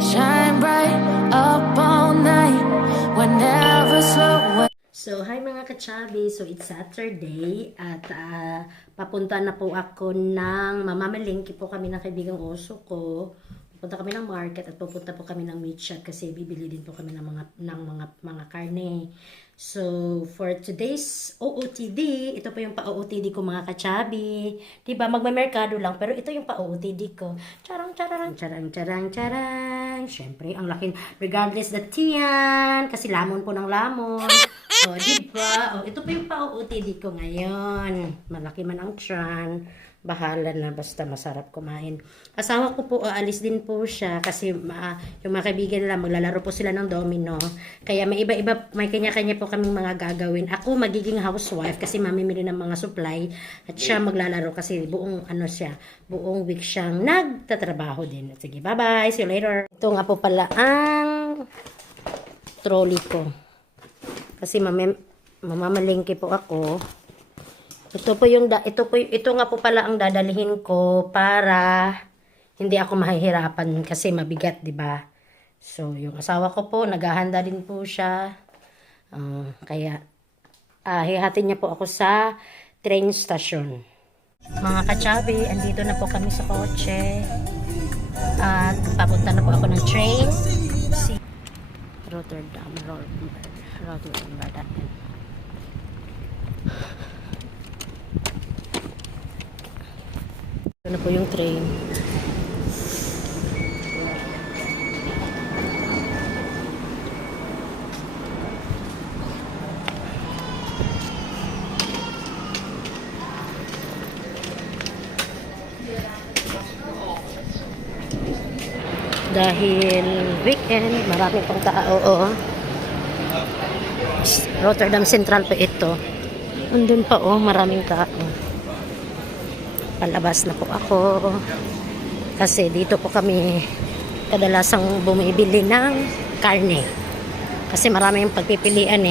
Shine bright up all night, whenever slow. So, hi mga kachabi. So, it's Saturday at papunta na po ako ng mamamalingki po kami ng kaibigang oso ko. Pupunta kami ng market at pupunta po kami ng meat shop kasi bibili din po kami ng mga karne. So, for today's OOTD, ito po yung pa-OOTD ko mga kachabi. Diba, magmamerkado lang, pero ito yung pa-OOTD ko. Charang, charang, charang, charang, charang. Siyempre, ang laking, regardless the tiyan, kasi lamon po ng lamon. O, diba? O, ito po yung pa-OOTD ko ngayon. Malaki man ang tiyan. Bahala na, basta masarap kumain. Asawa ko po, aalis din po siya kasi yung mga kaibigan nila, maglalaro po sila ng domino. Kaya may iba-iba, may kanya-kanya po kaming mga gagawin. Ako magiging housewife kasi mamimili ng mga supply at siya maglalaro kasi buong buong week siyang nagtatrabaho din. Sige, bye-bye. See you later. Ito nga po pala ang trolley ko. Kasi mamamalingki po ako. Ito nga po pala ang dadalhin ko para hindi ako mahihirapan kasi mabigat, 'di ba? So, yung asawa ko po naghahanda din po siya. Kaya hihatin niya po ako sa train station. Mga kachabi, andito na po kami sa kotse. At papunta na po ako ng train. Rotterdam. Ito na po yung train. Dahil weekend, maraming pang tao. Rotterdam Central po ito. Andun pa maraming tao. Palabas na po ako kasi dito po kami kadalasang bumibili ng karne kasi maraming pagpipilian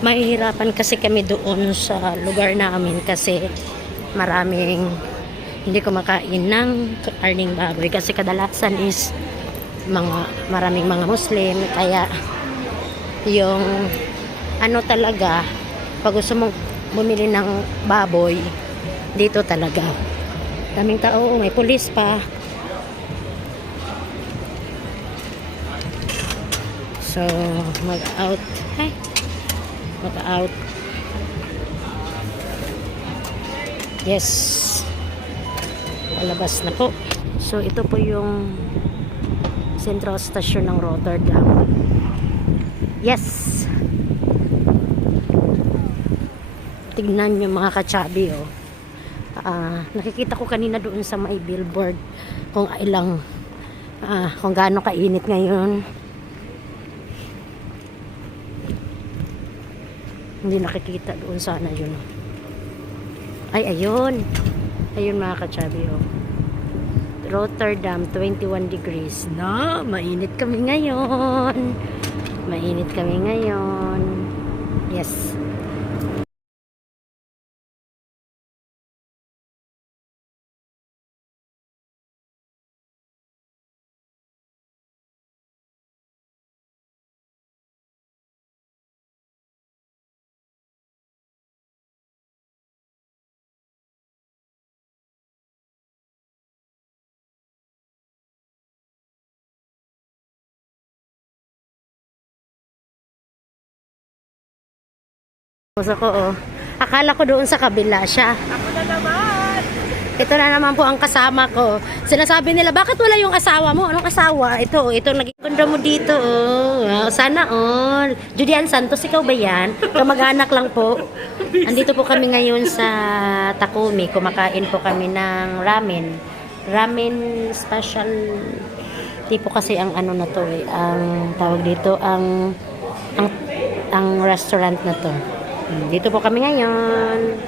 mahihirapan kasi kami doon sa lugar namin kasi maraming hindi kumakain ng karning baboy kasi kadalasan is maraming mga Muslim kaya yung talaga pag gusto mong bumili ng baboy dito talaga daming tao, may pulis pa. So mag-out yes, palabas na po. So ito po yung Central Station ng Rotterdam. Yes, tignan nyo mga kachabi nakikita ko kanina doon sa may billboard kung gaano kainit ngayon. Hindi nakikita doon sana yun. Ayun mga kachabi Rotterdam 21 degrees na mainit kami ngayon. Yes. Akala ko doon sa kabila siya. Ako na naman. Ito na naman po ang kasama ko. Sinasabi nila, bakit wala yung asawa mo? Anong asawa? Ito naging kondo mo dito. Sana all. Julian Santos, ikaw ba yan? Kamag-anak lang po. Andito po kami ngayon sa Takumi. Kumakain po kami ng ramen. Ramen special. Tipo kasi ang na to ang tawag dito, ang restaurant na to. Dito po kami ngayon.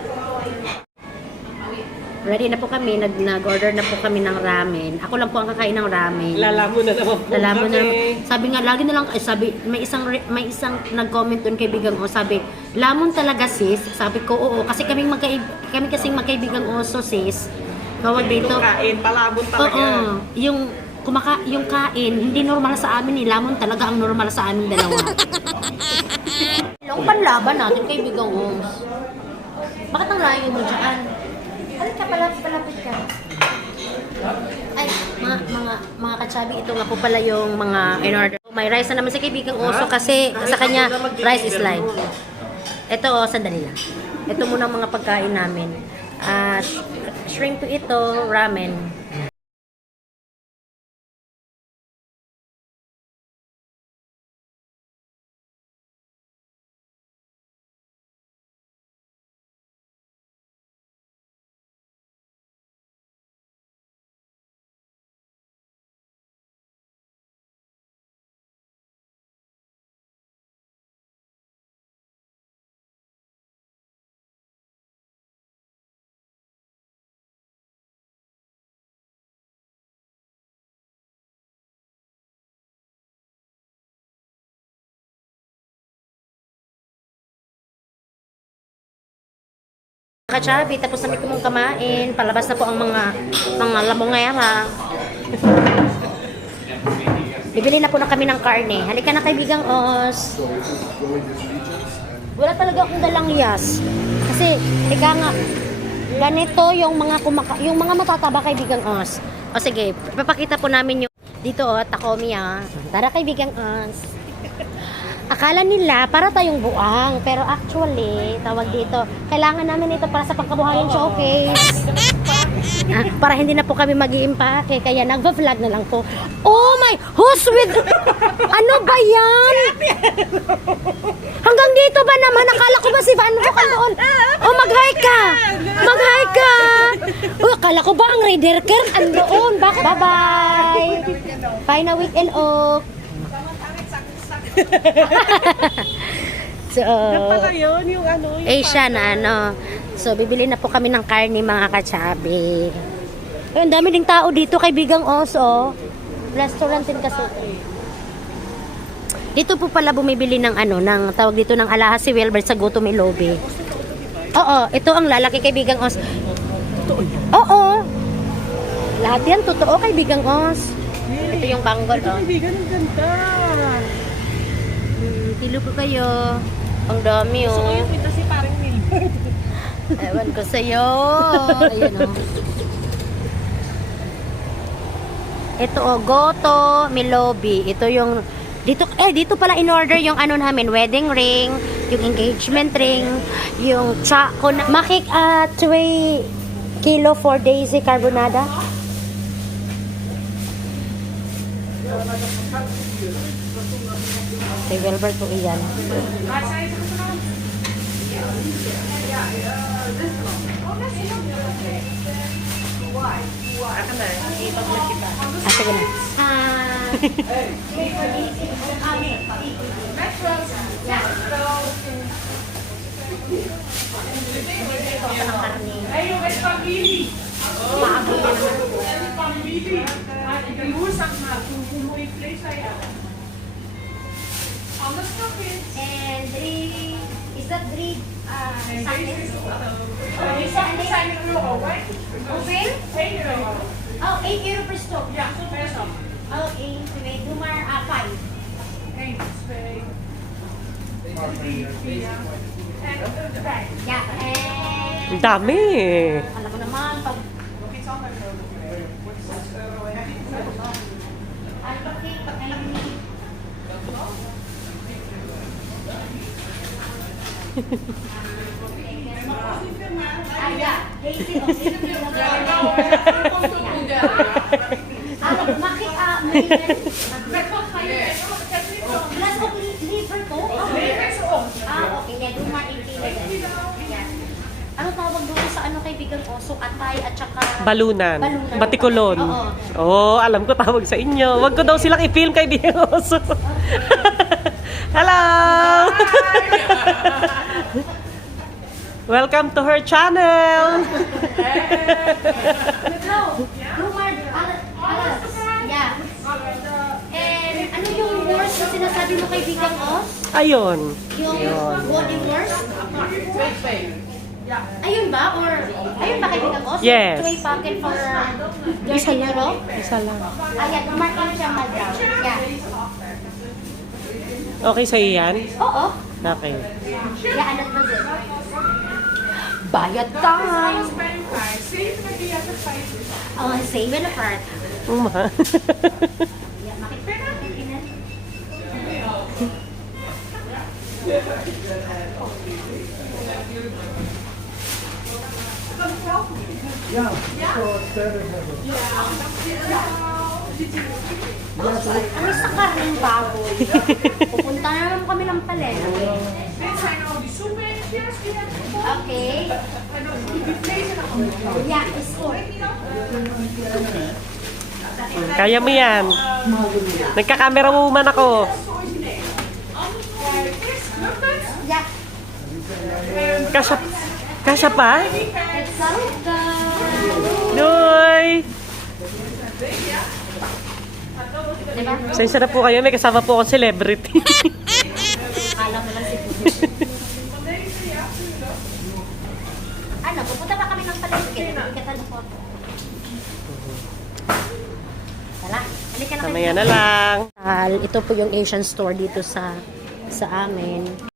Ready na po kami, nag-order na po kami ng ramen. Ako lang po ang kakain ng ramen. Lalamo na naman po kami. Sabi nga, lagi na lang, may isang nag-comment doon kaibigan ko, sabi, lamon talaga sis? Sabi ko, oo, kasi kami kasing magkaibigang oso sis. Tawag dito. Yung kain, palabon Oo. talaga. Yung kain, hindi normal sa amin. Lamon talaga ang normal sa amin dalawa. Ilang panlaban natin, kaibigang Oms. Bakit ang layo mo dyan? Halika, palapit ka. Ay, mga katsabi, ito nga po pala yung mga in-order. May rice na naman si kaibigang Oso kasi sa kanya, rice is life. Ito, sandali lang. Ito muna ang mga pagkain namin. Shrimp ito, ramen. Kachabi, tapos na mong kamain. Palabas na po ang mga lamongera. Bibili na po na kami ng karne. Halika na kaibigang Os. Wala talaga akong dalang yas. Kasi, ika nga, ganito yung mga matataba kaibigang Os. O sige, papakita po namin yung dito Takomi Tara kaibigang Os. Akala nila para tayong buang, pero actually, tawag dito, kailangan namin ito para sa pangkabuhayan showcase. Para hindi na po kami mag-iimpake, kaya nagva-vlog na lang po. Oh my, who's with, ano ba yan? Hanggang dito ba naman? Akala ko ba si Van Gogh doon? Oh, mag-hi ka! Mag-hi ka! Oh, akala ko ba ang Raider Kern andoon? Bye-bye! Bye na weekend, oh! So, Pala yun, yung ano, yung Asia na ano. So, bibili na po kami ng karne mga katsabi. Ay, ang dami ding tao dito, kaibigang Oso. Restaurant din kasi. Dito po pala bumibili ng ano, ng tawag dito ng alahas si Wilbert sa Gutom Ilobe. Oo, ito ang lalaki kaibigang Os. Oo. Lahat yan totoo kaibigang Os. Ito yung banggol, oh. kaibigan, ang ganda. Tilo po kayo. Ang dami, Gusto ko oh. yung pinta si parang Wilbert. Ewan ko sa'yo. Ayun, oh. Ito, oh, Goto Milobi. Ito yung, dito pala in-order yung ano namin, wedding ring, yung engagement ring, yung tsako na, makik, 3 kilo for Daisy Carbonada. Si Wilbert po iyan. Sige na. And 3, is that 3 seconds? Open? Oh, 8 euro per stop. Okay, wait, Dumar, 5. Yeah, and... Ang dami. Alam mo naman, pag... Ano tawag doon sa ano kaibigan Oso, atay at saka Balunan. Balunan. Batikulon. Oo. Oh, alam ko tawag sa inyo. Wag ko daw silang i-film kay Dios. Hello! Welcome to her channel. Lumar, yeah. And ano yung worst na sinasabi mo kaibigan Os? Ayun. Yung what yung worst? Ayun ba? Or, ayun ba kaibigan ko? Yes. Two-way pocket for Isa 30 lang. euro? Isa lang. Ayan, mark on siya, madam. Yeah. Okay sa'yo yan? Oo. Okay. Yeah, ano na din? Bayad time! Oh, save in a part. Mahal. Yeah, makikita. Ano sa karning baboy? Pupunta na naman kami ng palengke. Okay. Yeah, it's good. Kaya mo yan. Nagka-camera woman ako. Yeah. Kasya pa? Let's go. Noy! Diba? Sensya na po kayo. May kasama po akong celebrity. Akala mo lang siguro. Ano, pupunta pa kami ng palengke. Ikatan ng photo. Tala, halika na Mamaya na lang. Ito po yung Asian store dito sa amin.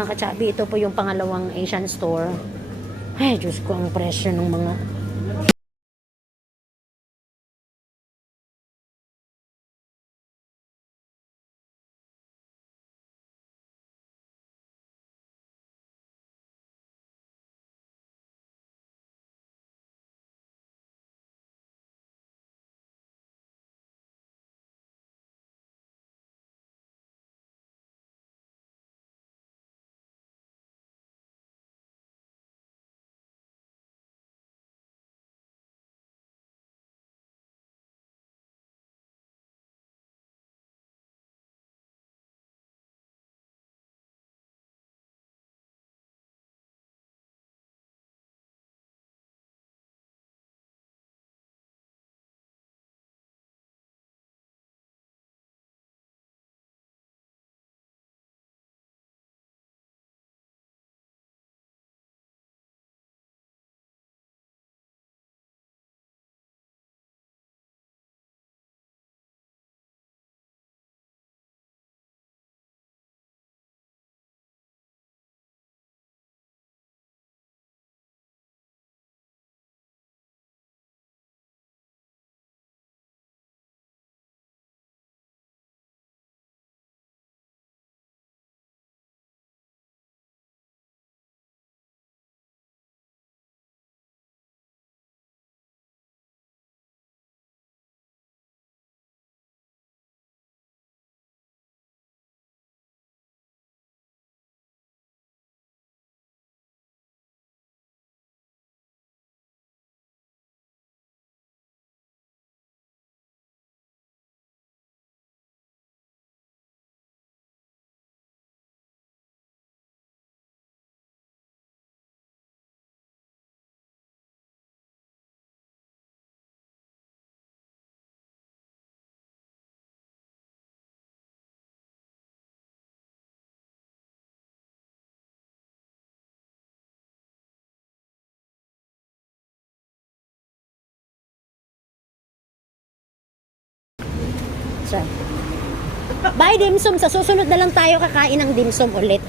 Mga kachabi, ito po yung pangalawang Asian store. Ay, Diyos ko, ang presyo ng mga... So, bye dimsum. Sa susunod na lang tayo kakain ng dimsum ulit.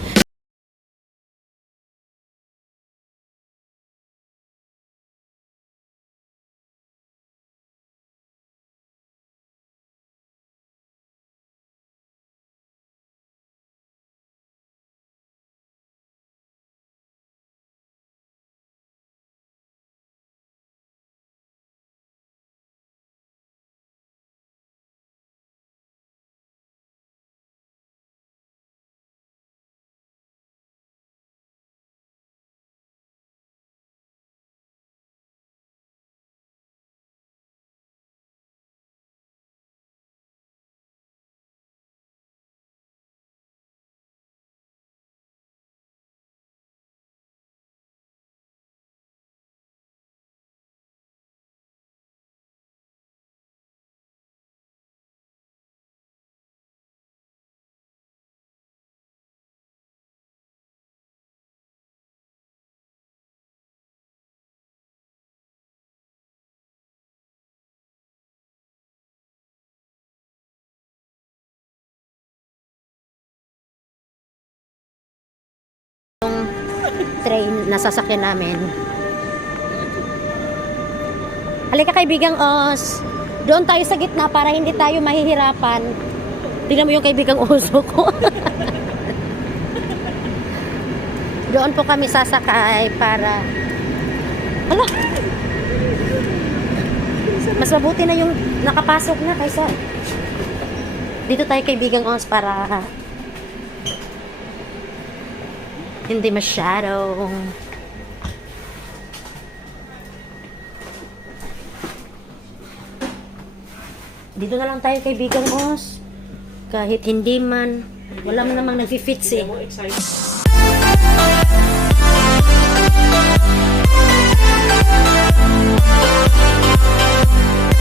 train na sasakyan namin. Halika kaibigang Os. Doon tayo sa gitna para hindi tayo mahihirapan. Tingnan mo yung kaibigang oso ko. Doon po kami sasakay para... Hala! Mas mabuti na yung nakapasok na kaysa... Dito tayo kaibigang Os para... Hindi masyado... Dito na lang tayo kaibigang Os. Kahit hindi man, wala man namang nag-fits eh.